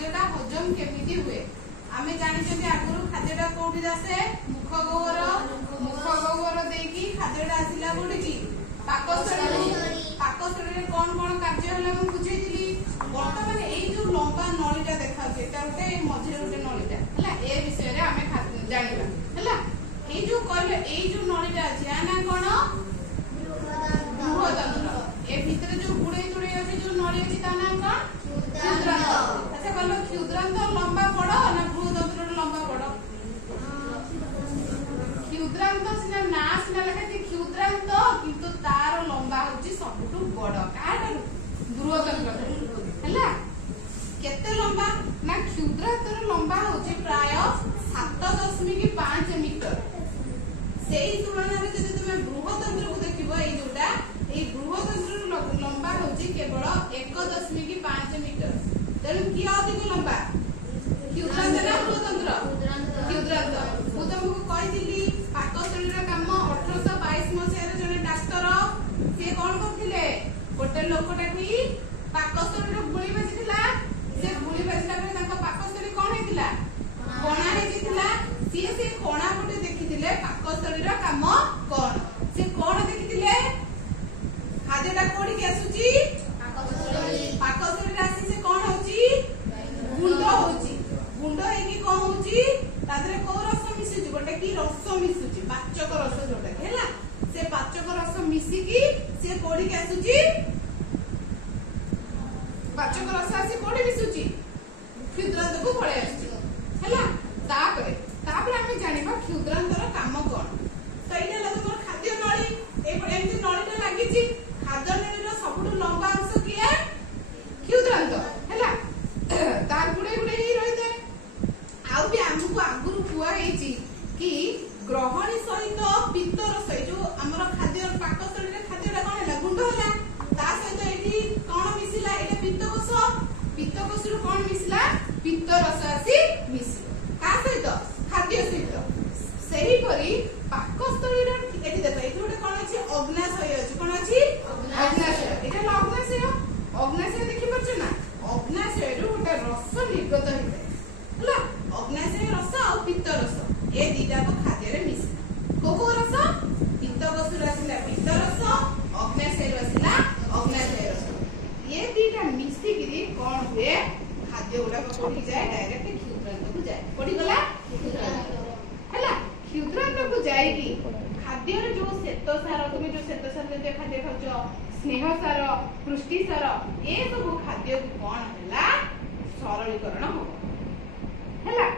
खाद्यटा हजम केमिति हुए आमे जानिछे आगुरु खाद्यटा कोठी आसे मुख गह्वर देकी खाद्यटा आसिला कोठी की पाकस्थली रे कोन कोन कार्य होला हम बुझेइली वर्तमान एई जो लंबा नळीटा देखाउछे एटा गोटे मझिरे गोटे नळीटा हला ए विषय रे आमे जानिबा हला एई जो कहले एई जो नळीटा अछि आना कोन बृहदंत्र ए भितरे जो गुडे गुडे अछि जो नळी अछि ता नाम कोन क्षुद्रांत अच्छा कहलो क्षुद्रांत लंबा बड़ ना बृहदंत्र लंबा बड़ क्षुद्रांत सिना ना सिना लेखाती क्षुद्रांत किंतु तार लंबा होची सबटु बड़ काटा बृहदंत्र हला केते लंबा ना क्षुद्रांतर लंबा होची प्राय 7.5 मीटर सेही तुलना रे जदि तुमे बृहदंत्र को देखिबो एई जोटा एई बृहदंत्र लंबा होची केवल 1.5 मीटर तेनु की अधिक लंबा क्षुद्रांत ना बृहदंत्र क्षुद्रांत मु तुमको कहिदिली पाकस्थली रे काम 1822 मसिया रे जने डाक्टर से कोन करथिले गोटे लोकटाठी पाकस्थली रे गुली बाजिथिला से गुली बाजिला ପରେ ତାଙ୍କ ପାକସ୍ଥଳୀ कोन हेतिला कोणा हेतिला से कोणा पटे देखिथिले पाकस्थळीर काम कोन से कोन देखिथिले खाद्यटा कोडी के आसुची पाकस्थळी राशि से कोन होची गुंड होची गुंड हेकी कोन होची तादरे को रस मिसुची गोटे की रस मिसुची पाचक रस जोटा हेला से पाचक रस मिसी की से कोडी के आसुची पाचक रस आसी कोडी मिसुची क्षुद्रांत को पळे आसुची हेला तापरे आमे जानिबा क्षुद्रांतर काम कोन तो इने ला तोर खाद्य नळी एमती नळीटा लागिची खाद्य नळीर सबटु लंबा अंश किए क्षुद्रांत हेला तार गुडे गुडे ही रहिते आउ भी हमकु आगुरु कुआ हेची कि ग्रहणी सहित पित्तर सहित जो हमर खाद्य पाकस्थली रे खाद्यटा कोन हैला गुंड होला ता सहित एठी कोन मिसिला एटा पित्तकोष रो कोन मिसिला पित्त रस आसी मिसिला का सहित खाद्य सहित सेही परी पाकस्थली रे एठी देखो एठी गोटे कोन अछि अग्नाशय अछि कोन अछि अग्नाशय एटा अग्नाशय देखि परछ ना अग्नाशय रो गोटे रस निर्गत हेते हला अग्नाशय रस आ पित्त रस ए दीटा को खाद्य रे मिसिला को रस पित्तकोष रो आसिला पित्त रस अग्नाशय रो आसिला अग्नाशय रस ये दीटा मिसी गिरी कोन हुए खाद्य गुडा को कोठी जाए डायरेक्ट क्षुद्रांत को जाए कोठी गला हला क्षुद्रांत को जाएगी खाद्य रे जो श्वेतसार तुम जो श्वेतसार जे खाद्य खाउछो स्नेहसार पुष्टिसार ए सब खाद्य कोन हला सरलीकरण हो हला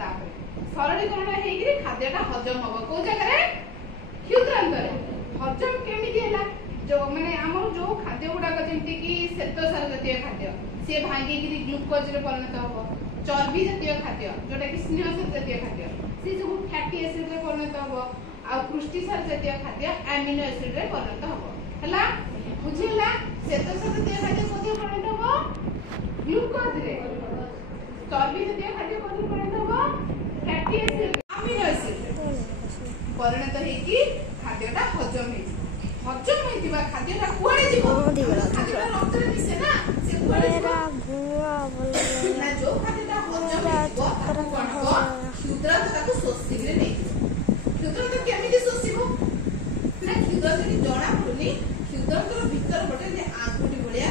तापर सरलीकरण हेगिरी खाद्यटा हजम होबो को जगह रे क्षुद्रांत रे हजम केमिति हला जो माने हमर जो खाद्य गुडा जेंति की श्वेतसार जातीय खाद्य से भांगी गिरी ग्लूकोज रे परिणत होबो चर्बी जातीय खाद्य जोटा की स्नेहसार जातीय खाद्य से सब फैटी एसिड रे परिणत होबो आ पुष्टिसार जातीय खाद्य एमिनो एसिड रे परिणत होबो हला बुझिला श्वेतसार जातीय खाद्य कोथि परिणत होबो ग्लूकोज रे चर्बी जातीय खाद्य कोथि परिणत होबो फैटी एसिड एमिनो एसिड परिणत हेकी खाद्यटा हजम हेची हजम हेतिबा खाद्यटा कुआडे जीवो खाद्यटा रक्त रे मिसे ना से कुआडे जीवो ना जो खाद्यटा हजम हेतिबो ताको कोन हो क्षुद्रांत ताको शोषि रे नै क्षुद्रांत केमिति शोषिबो ना क्षुद्रांत नि जणा पडुनी क्षुद्रांत रो भीतर गोटे जे आंगुठी बलिया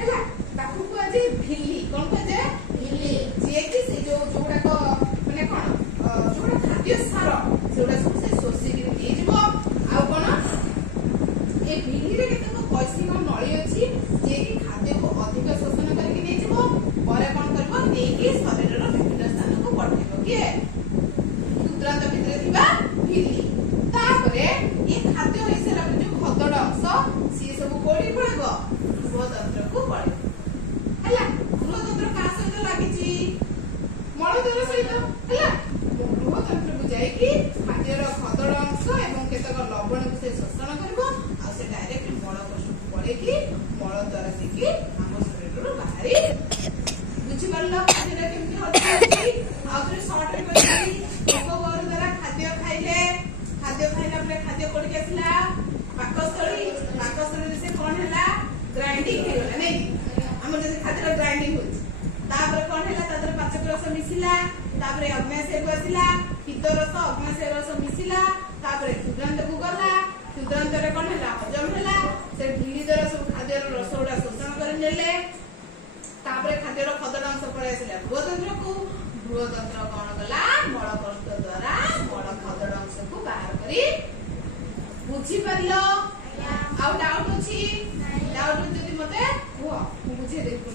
हैला ताको को जे भिली कोन को जे भिली जे कि से जो जोडा को माने कोन जोडा खाद्य सार जोडा सब से शोषि रे नै जीवो आ कोन ए भिली रे केतको कैल्शियम नळी अछि जे कि खाद्य को अधिक शोषण करके नै जीवो परे कोन करबो नेकी शरीर रो विभिन्न स्थान को पठेबो के क्षुद्रांत भितरे थिबा भिली तापरे ये खाद्य होइसला जो खदड अंश सी सब कोडी पड़ेबो बृहदंत्र को पड़े हला बृहदंत्र का सहित लागिची मलद्वार सहित हला बृहदंत्र को जाई कि खाद्य रो खदड अंश एवं केतक लवण को से शोषण करबो आ से डायरेक्ट मल कोष को पड़े कि मलद्वार से कि हम शरीर रो बाहरी बुझी परलो खाद्यटा केमति होछि आउरे शॉर्ट रे कहली लोक वर द्वारा खाद्य खाइला परे खाद्य कोडी के आसला पाकस्थली से कोन हैला ग्राइंडिंग हेला नै हमर जे खाद्य ग्राइंडिंग होछि ता तापर कौन हैला तादर पाचक रस मिसिला तापर अग्नाशय को आसिला पित्त रस अग्नाशय रस मिसिला तापर क्षुद्रांत को गला क्षुद्रांत रे कौन हैला हजम हैला से धीरे धीरे सब खाद्य रस उडा शोषण कर नेले तापर खाद्य रो खदड अंश पळे आसिला बृहतंत्र को बृहतंत्र कौन गला मलकष्ट द्वारा मल खदड अंश को बाहर करी बुझी परलो आउ डाउट अछि डाउट जदी मते हो मु बुझे देख